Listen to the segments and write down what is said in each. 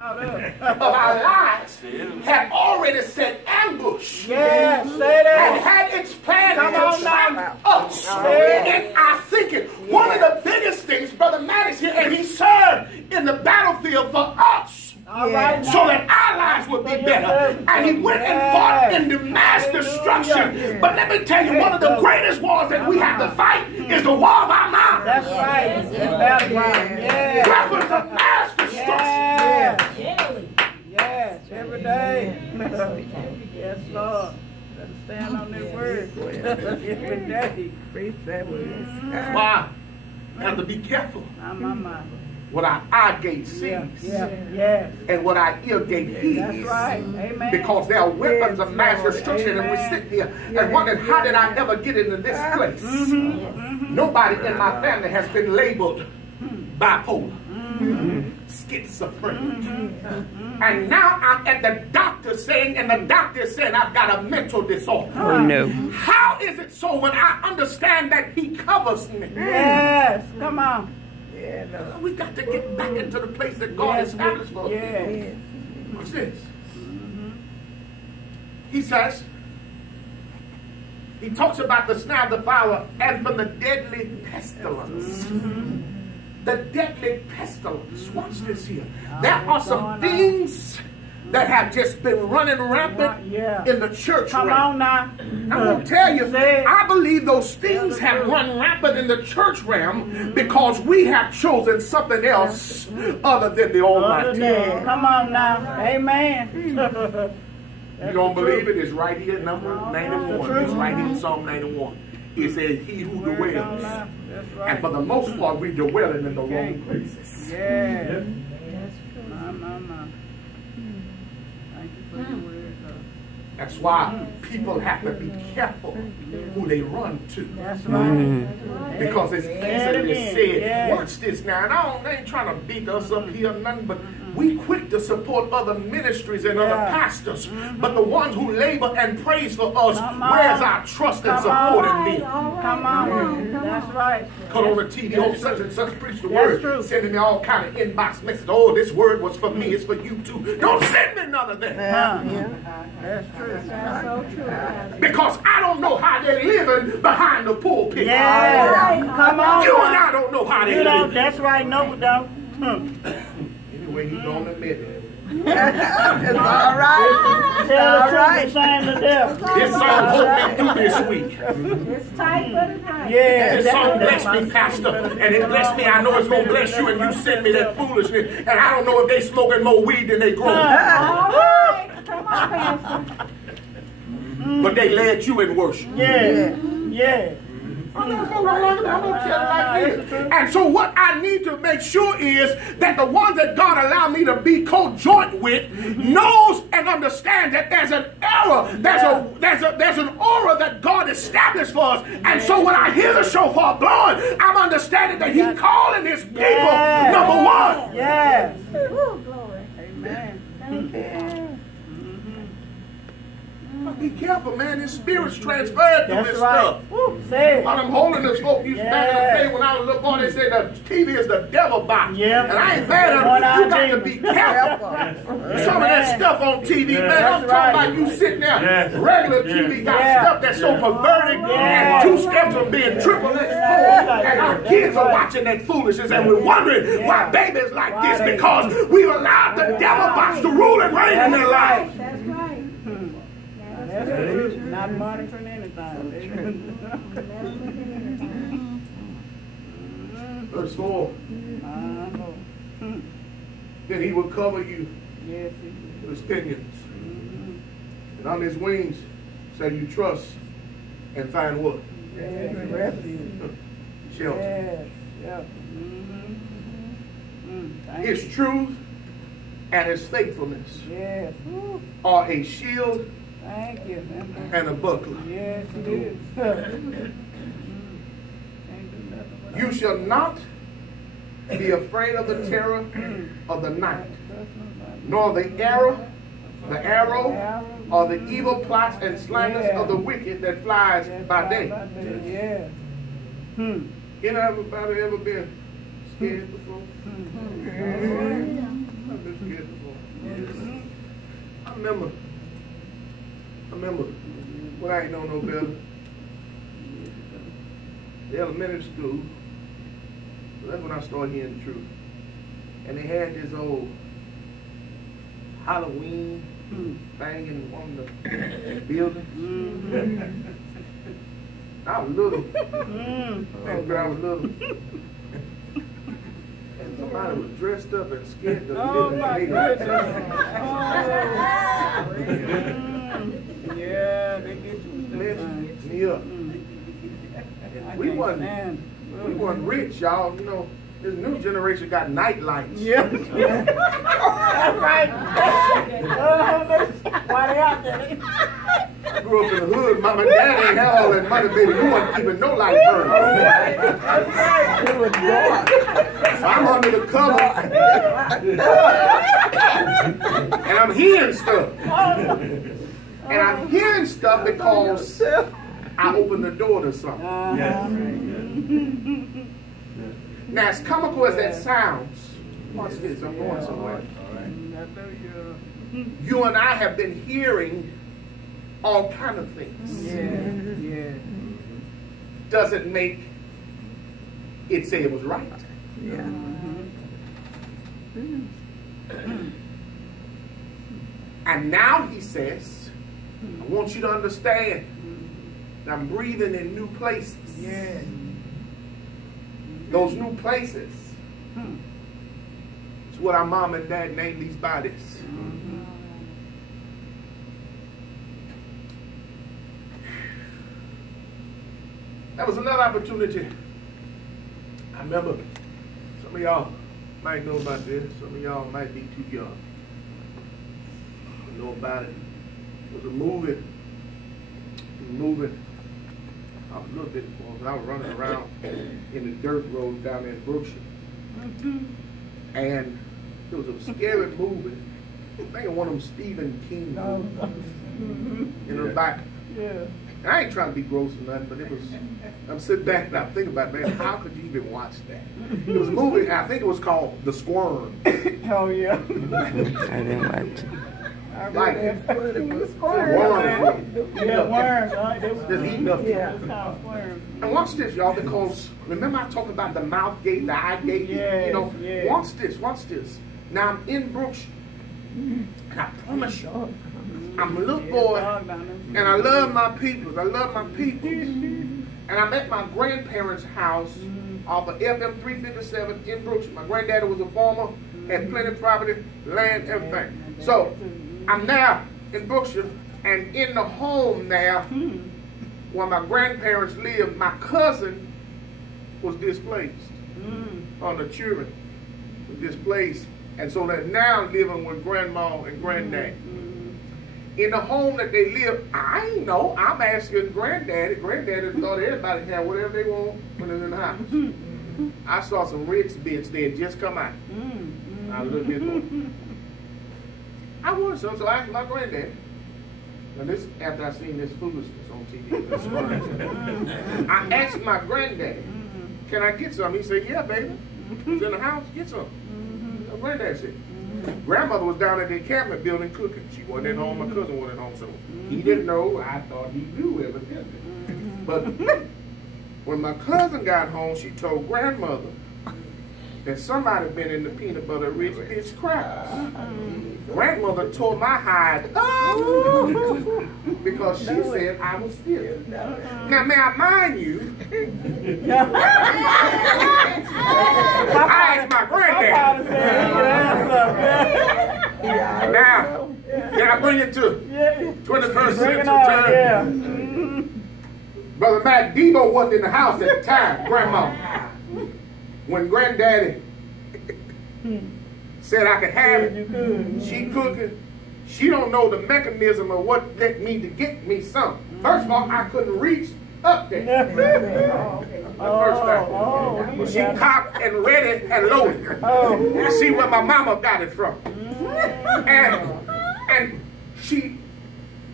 of our lives had already set ambush Yeah, say that. and had its plan Come to on trap now. us in our thinking. One of the biggest things, Brother Matt is here, and he served in the battlefield for us. All right, So that our lives would be better. And he went and fought in the mass destruction. But let me tell you, one of the greatest wars that we have to fight is the war of our mind. That's right. That's right. Yeah. Weapons of mass destruction. Yes. Yes. Every day. Yes, Lord. Better stand on this word. Every day. Preach that word. Why? I have to be careful My. what our eye gate sees Yeah. and what our ear gate hears. That's right. Amen. Because there are weapons of mass destruction, and we sit here and wondering, how did I ever get into this place? Nobody in my family has been labeled bipolar, schizophrenic. And now I'm at the doctor saying, and the doctor saying I've got a mental disorder. Oh no. How is it so when I understand that he covers me? Yes. Come on. Yeah, no. We got to get back into the place that God established for us. Yes. What's this? He says, he talks about the snare of the fowler and from the deadly pestilence. The deadly pestilence. Watch this here. There are some things that have just been running rampant in the church. Come on now. I'm going to tell you, I believe those things have run rampant in the church realm because we have chosen something else other than the Almighty. Come on now. Amen. You don't believe it? It's right here, number 91. It's right here in Psalm 91. It says, he who dwells. And for the most part, we dwelling in the wrong places. Yeah. My. Thank you for your word, God. That's why people have to be careful who they run to. That's right. Because it's easily said, watch this now, and I ain't trying to beat us up here or nothing, but we quick to support other ministries and other pastors. But the ones who labor and praise for us, where's our trust and support in them? Come on. That's right. Cut on the TV, oh, such and such preach the word, sending me all kind of inbox messages. Oh, this word was for me, it's for you too. Don't send me none of that. That's true. That's so true. Because I don't know how they're living behind the pulpit. Yeah. Come on. You and I don't know how they're living. That's right. No, we don't. Anyway, you don't admit it. It's all right. It's all right. Sign the devil. This song helped me through this week. It's tight, but it's tight. Yeah. This song blessed me, Pastor, and it blessed me. I know it's going to bless you, and you send me that foolishness. And I don't know if they smoking more weed than they grow. All right. Come on, Pastor. But they led you in worship. Yeah. I'm going to tell it like this. And so what I need to make sure is that the ones that God allowed me to be co-joint with knows and understands that there's an error, there's an aura that God established for us. And so when I hear the shofar blowing, I'm understanding that He's calling His people number one. Yes. Ooh, glory. Amen. Thank you. Be careful, man. His spirit's transferred through this stuff. Say it. All them holiness folk used back in the day when I was a little boy, they said the TV is the devil box. Yeah. And I ain't mad at you. You got to be careful. Some of that stuff on TV, man. I'm talking about you sitting there. Regular TV got stuff that's so perverted, and 2 steps from being triple X4. And our kids are watching that foolishness, and we're wondering why babies like this, because we've allowed the devil box to rule and reign in their lives. That's right. That's the truth. Not monitoring anything. Verse 4. Then He will cover you with His pinions, and on His wings shall you trust and find what? Shelter. His truth and His faithfulness are a shield. Thank you. And a buckler. Yes, it is. You shall not be afraid of the terror of the night, nor the arrow, or the evil plots and slanders of the wicked that flies by day. Anybody ever been scared before? I've been scared before. remember when I ain't know no better. The elementary school. That's when I started hearing the truth. And they had this old Halloween thing in one of the buildings. I was little. I was little. And somebody was dressed up and scared the living Yeah, they get you. messed me up. We wasn't rich, y'all. You know, this new generation got night lights. Yeah. That's right. Why they out there? I grew up in the hood. Mama and Dad ain't had all that money, baby. You wasn't keeping no light burn. That's right. It was dark. So I'm under the cover. And I'm hearing stuff. And I'm hearing stuff because I opened the door to something. Now, as comical as that sounds, watch this, I'm going somewhere. You and I have been hearing all kind of things. Yeah. Doesn't make it say it was right. Yeah. And now he says, I want you to understand that I'm breathing in new places. Yeah. Those new places is what our mom and dad named these bodies. That was another opportunity. I remember some of y'all might know about this. Some of y'all might be too young to know about it. It was a movie. I was a little bit when I was running around in the dirt road down there in Brookshire. And it was a scary movie. I think of one of them Stephen King movies. You know, back. Yeah. And I ain't trying to be gross or nothing, but it was, I'm sitting back and I think about, man, how could you even watch that? It was a movie, and I think it was called The Squirm. Oh, yeah. I didn't watch it. Like it. Worms. Yeah, worms. Just eating up. Yeah. It's called worms. And watch this, y'all, because remember I talked about the mouth gate, the eye gate? Yeah, you know, yeah. watch this. Now I'm in Brookshire, and I promise you, I'm a little boy, and I love my people. And I'm at my grandparents' house off of FM 357 in Brookshire. My granddaddy was a farmer, had plenty of property, land, everything. So I'm now in Brookshire, and in the home now, where my grandparents lived, my cousin was displaced. On the children was displaced. And so they're now living with grandma and granddad. In the home that they live, I ain't know. I'm asking granddaddy. Granddaddy thought everybody can have whatever they want when they're in the house. I saw some Rick's bits there just come out. I looked at them. I wanted some, so I asked my granddaddy. Now this after I seen this foolishness on TV. I asked my granddaddy, can I get some? He said, yeah, baby. It's in the house, get some. My granddad said. Grandmother was down at the encampment building cooking. She wasn't at home, my cousin wasn't at home, so he didn't know. I thought he knew evidently. But when my cousin got home, she told grandmother that somebody been in the peanut butter rich bitch crackers. Grandmother tore my hide up because she said I was still. Now, may I mind you, I asked my granddad. Now, can I bring it to 21st century time? Brother Matt Debo wasn't in the house at the time, Grandma. When Granddaddy said I could have it, she cooking. She don't know the mechanism of what led me to get me some. First of all, I couldn't reach up there. The first time. She cocked and ready and loaded. I see where my mama got it from. And she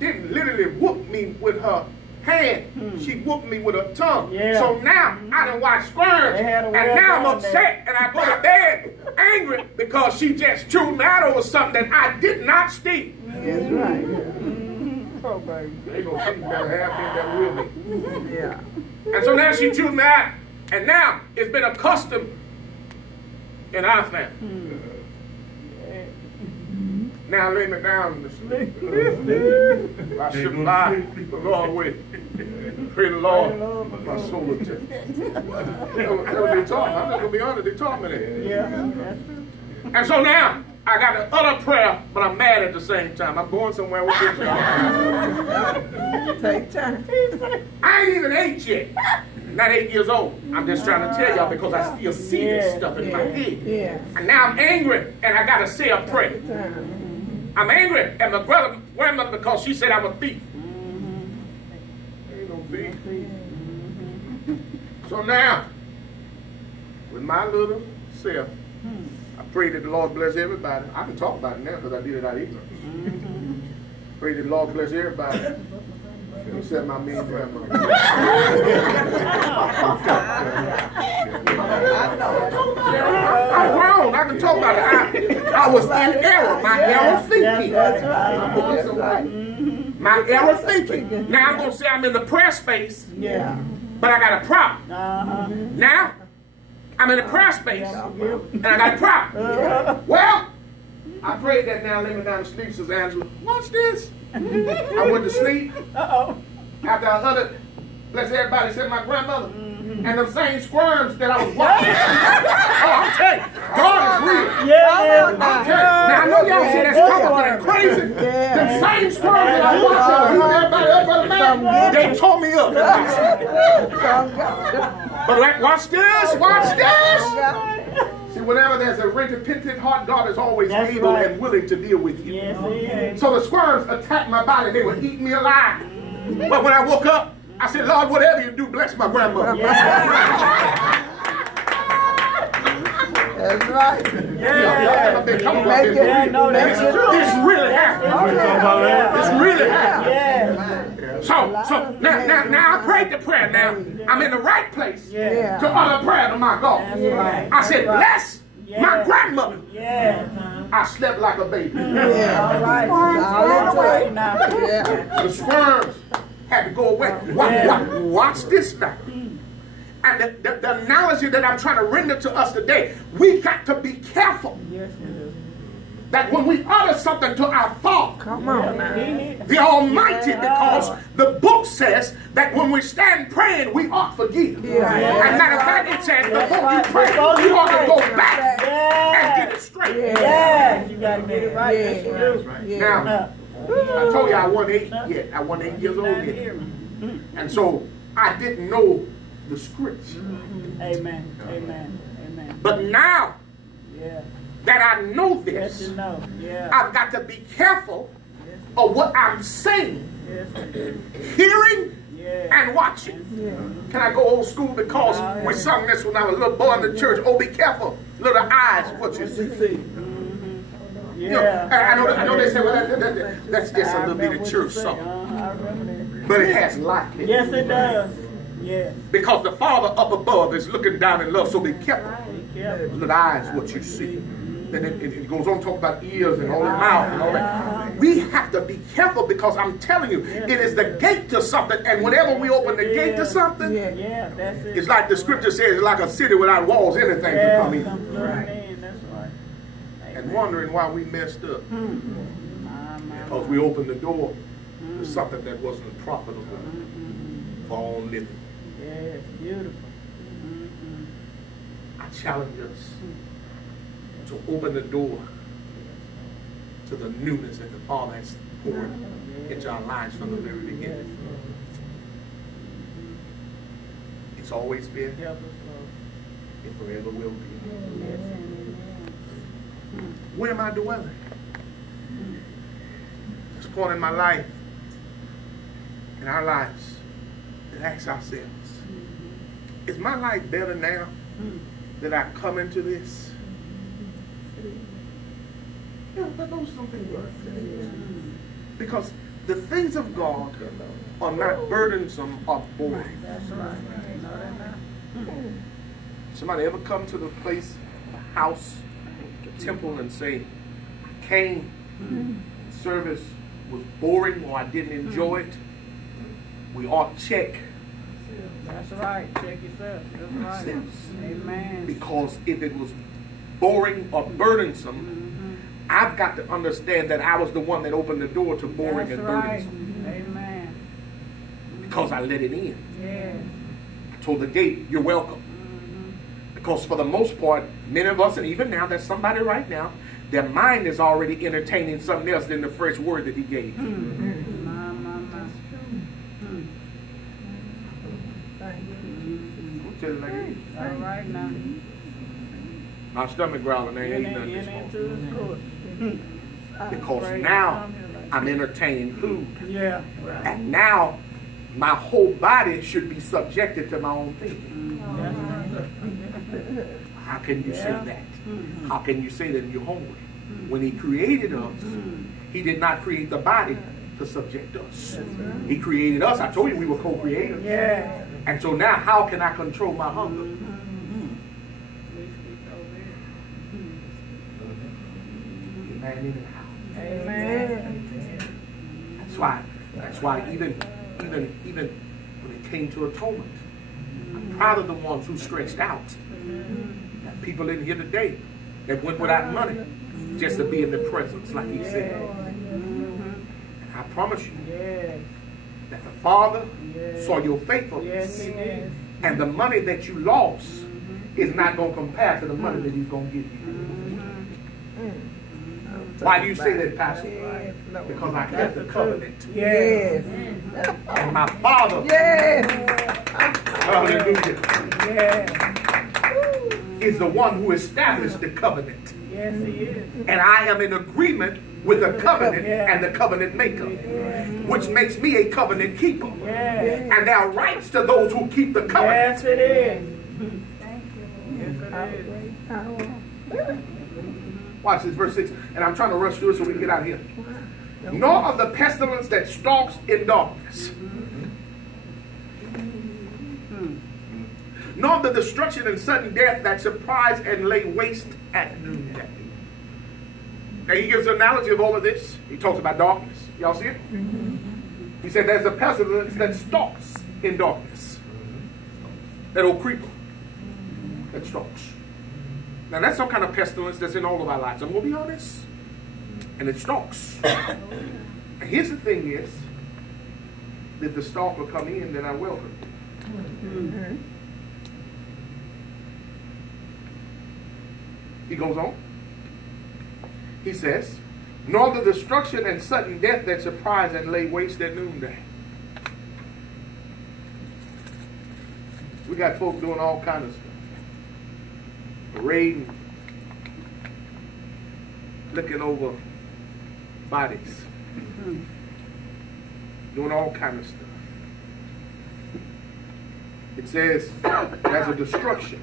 didn't literally whoop me with her hand. She whooped me with her tongue. So now I done watched Squirms, and now I'm upset, and I go to bed angry because she just chewed me out over something that I did not steal. That's right. Oh, baby. They gonna see better have me than will me. Yeah. And so now she chewed me out, and now it's been a custom in our family. Now lay me down to sleep. I should lie the Lord with. Pray the Lord, my soul will tell. That's what they taught me. I'm not going to be honest, they taught me that. Yeah. And so now, I got the other prayer, but I'm mad at the same time. I'm going somewhere with this, y'all. Take time. I ain't even 8 yet. Not 8 years old. I'm just trying to tell y'all because I still see this stuff in my head. Yeah. And now I'm angry, and I got to say a prayer. I'm angry at my grandmother because she said I'm a thief. Ain't no thief. So now, with my little self, I pray that the Lord bless everybody. I can talk about it now because I did it out of ignorance. Pray that the Lord bless everybody. Except my mean grandmother. I'm grown. I can talk about it. I was in error. My error thinking. My error thinking. Now I'm going to say I'm in the prayer space. Yeah. But I got a problem. Now, I'm in the prayer space. And I got a problem. Well, I prayed that now. Lay me down to sleep, Sister Angela. Watch this. I went to sleep. After I uttered, bless everybody, said my grandmother. And the same squirms that I was watching. Oh, I'm telling you, God is real. Yeah. I'm telling you. Now, I know y'all see that's talking about it crazy. The same squirms that I watched, everybody up on the man, they tore me up. But watch this, watch this. See, whenever there's a repentant heart, God is always able and willing to deal with you. Yes, he is. So the squirms attacked my body. They would eat me alive. But when I woke up, I said, Lord, whatever you do, bless my grandmother. That's right. Y'all been talking about this. This really happened. This really happened. So now I prayed the prayer. Now I'm in the right place to utter prayer to my God. I said, bless my grandmother. I slept like a baby. All right. The squirms had to go away. Watch this now. And the analogy that I'm trying to render to us today, we got to be careful that when we utter something to our Father, the Almighty, because the book says that when we stand praying, we ought to forgive. And matter of fact, it says before you pray, you ought to go back and get it straight. You got to get it right. Now, I told you I wasn't 8 yet. I wasn't 8 years old yet. And so I didn't know the scripts. Amen. But now that I know this, I've got to be careful of what I'm saying, hearing, and watching. Can I go old school? Because we sung this when I was a little boy in the church. Oh, be careful, little eyes, what you see. You know, I know they say, well, that's just a little bit of church song. But it has life. Yes, it does. Yes. Because the Father up above is looking down in love. So be careful. Little eyes, what you see. Then it goes on to talk about ears and all the mouth and all that. We have to be careful because I'm telling you, it is the gate to something. And whenever we open the gate to something, it's like the scripture says, it's like a city without walls, anything can come in. That's right. And wondering why we messed up. Because we opened the door to something that wasn't profitable for our own living. Yes, beautiful. I challenge us to open the door to the newness that the Father has poured into our lives from the very beginning. It's always been, it forever will be. Where am I dwelling? This point in my life, in our lives, and ask ourselves, is my life better now that I come into this? But those something good. Because the things of God are not burdensome or boring. That's right. Somebody ever come to the place, the house, temple and say, came, service was boring or I didn't enjoy it, we ought to check. That's right. Check yourself. That's right. ourselves. Amen. Because if it was boring or burdensome, I've got to understand that I was the one that opened the door to boring That's and right. burdensome. Amen. Because I let it in. Yes. I told the gate, you're welcome. Because for the most part, many of us, and even now, there's somebody right now, their mind is already entertaining something else than the first word that he gave. Tell it like it is. All right now. My stomach growling, I ain't eating nothing this morning. Because now I'm entertaining food. Yeah. Right. And now my whole body should be subjected to my own thinking. How can you say that? How can you say that you're hungry? When he created us, he did not create the body to subject us. He created us. I told you we were co-creators. Yeah. And so now how can I control my hunger? Amen. Anyhow. Amen. That's why even when it came to atonement, I'm proud of the ones who stretched out. That people in here today that went without money just to be in the presence, like he said. And I promise you that the Father saw your faithfulness, and the money that you lost is not going to compare to the money that he's going to give you. Why do you say that, Pastor? Because I kept the covenant. Yes. And my Father, hallelujah, is the one who established the covenant. Yes, he is. And I am in agreement with the covenant and the covenant maker, which makes me a covenant keeper. Yes. And there are rights to those who keep the covenant. Yes, it is. Thank you. Yes, it is. Watch this, verse 6. And I'm trying to rush through it so we can get out of here. Nor of the pestilence that stalks in darkness, nor of the destruction and sudden death that surprise and lay waste at noonday. Now he gives an analogy of all of this. He talks about darkness. Y'all see it? He said there's a pestilence that stalks in darkness. That old creeper that stalks. Now that's some kind of pestilence that's in all of our lives. I'm going to be honest. And it stalks. And here's the thing is, that the stalk will come in, then I welcome it. He goes on. He says, nor the destruction and sudden death that surprise and lay waste at noonday. We got folks doing all kinds of stuff. Parading, looking over bodies, doing all kinds of stuff. It says there's a destruction,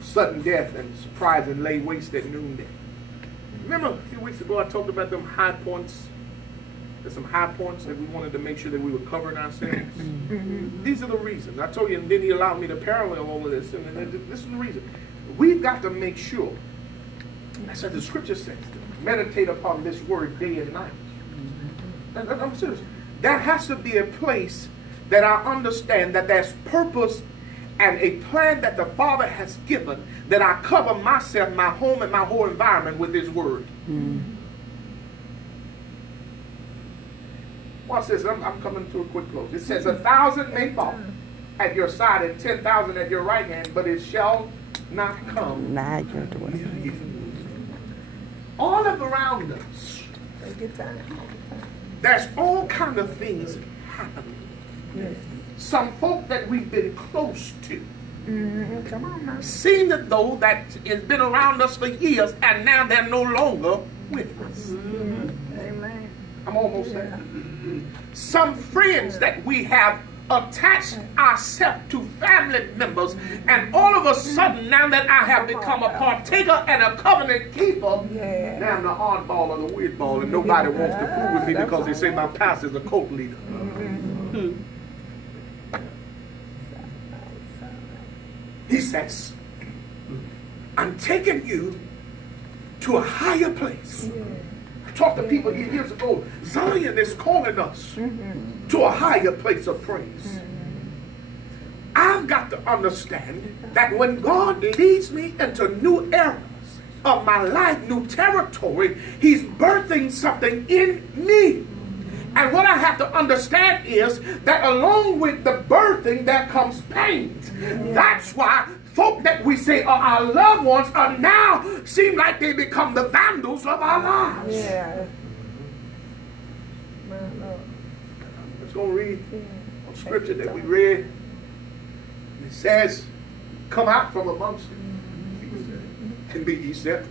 sudden death, and surprise and lay waste at noonday. Remember a few weeks ago I talked about them high points. There's some high points that we wanted to make sure that we were covering ourselves. These are the reasons. I told you, and then he allowed me to parallel all of this. And this is the reason. We've got to make sure, that's what the scripture says, to meditate upon this word day and night. I'm serious. There has to be a place that I understand that there's purpose and a plan that the Father has given, that I cover myself, my home, and my whole environment with His word. Watch this. I'm coming to a quick close. It says, 1,000 may fall at your side and 10,000 at your right hand, but it shall not come Nigh your dwelling. all of around us. There's all kind of things happening. Some folk that we've been close to seem as though that it's been around us for years, and now they're no longer with us. Amen. I'm almost there. Some friends that we have attached ourselves to, family members, and all of a sudden, now that I have become a partaker and a covenant keeper, now I'm the oddball or the weird ball, and nobody wants to fool with me because they say my pastor's a cult leader. He says, I'm taking you to a higher place. I talked to people years ago. Zion is calling us to a higher place of praise. I've got to understand that when God leads me into new eras of my life, new territory, he's birthing something in me. And what I have to understand is that along with the birthing, there comes pain. That's why folk that we say are our loved ones are now seem like they become the vandals of our lives. Yeah. Let's go read a scripture that we read. It says, come out from amongst them and be ye separate.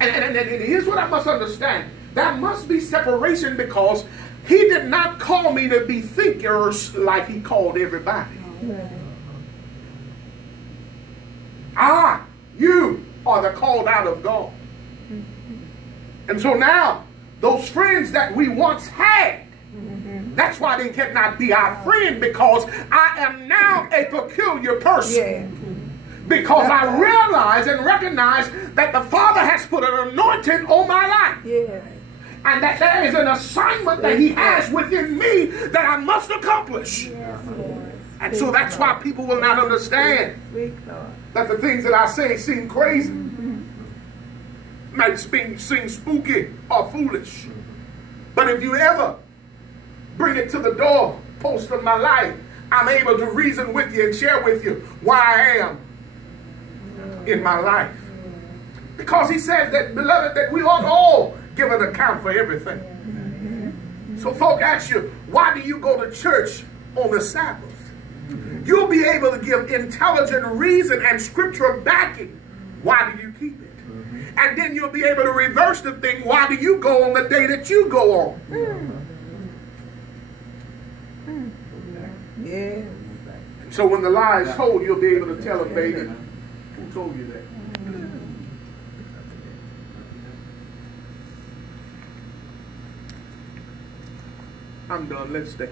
And here's what I must understand. There must be separation because he did not call me to be thinkers like he called everybody. You are the called out of God. And so now, those friends that we once had, that's why they cannot be our friend, because I am now a peculiar person. Because I realize and recognize that the Father has put an anointing on my life. And that there is an assignment that he has within me that I must accomplish. And so that's why people will not understand that the things that I say seem crazy, might seem spooky or foolish. But if you ever bring it to the door post of my life, I'm able to reason with you and share with you why I am in my life. Because he says that, beloved, that we ought all give an account for everything. So folk ask you, why do you go to church on the Sabbath? You'll be able to give intelligent reason and scriptural backing. Why do you keep it? And then you'll be able to reverse the thing. Why do you go on the day that you go on? So when the lie is told, you'll be able to tell a baby, who told you that? I'm done. Let's stay.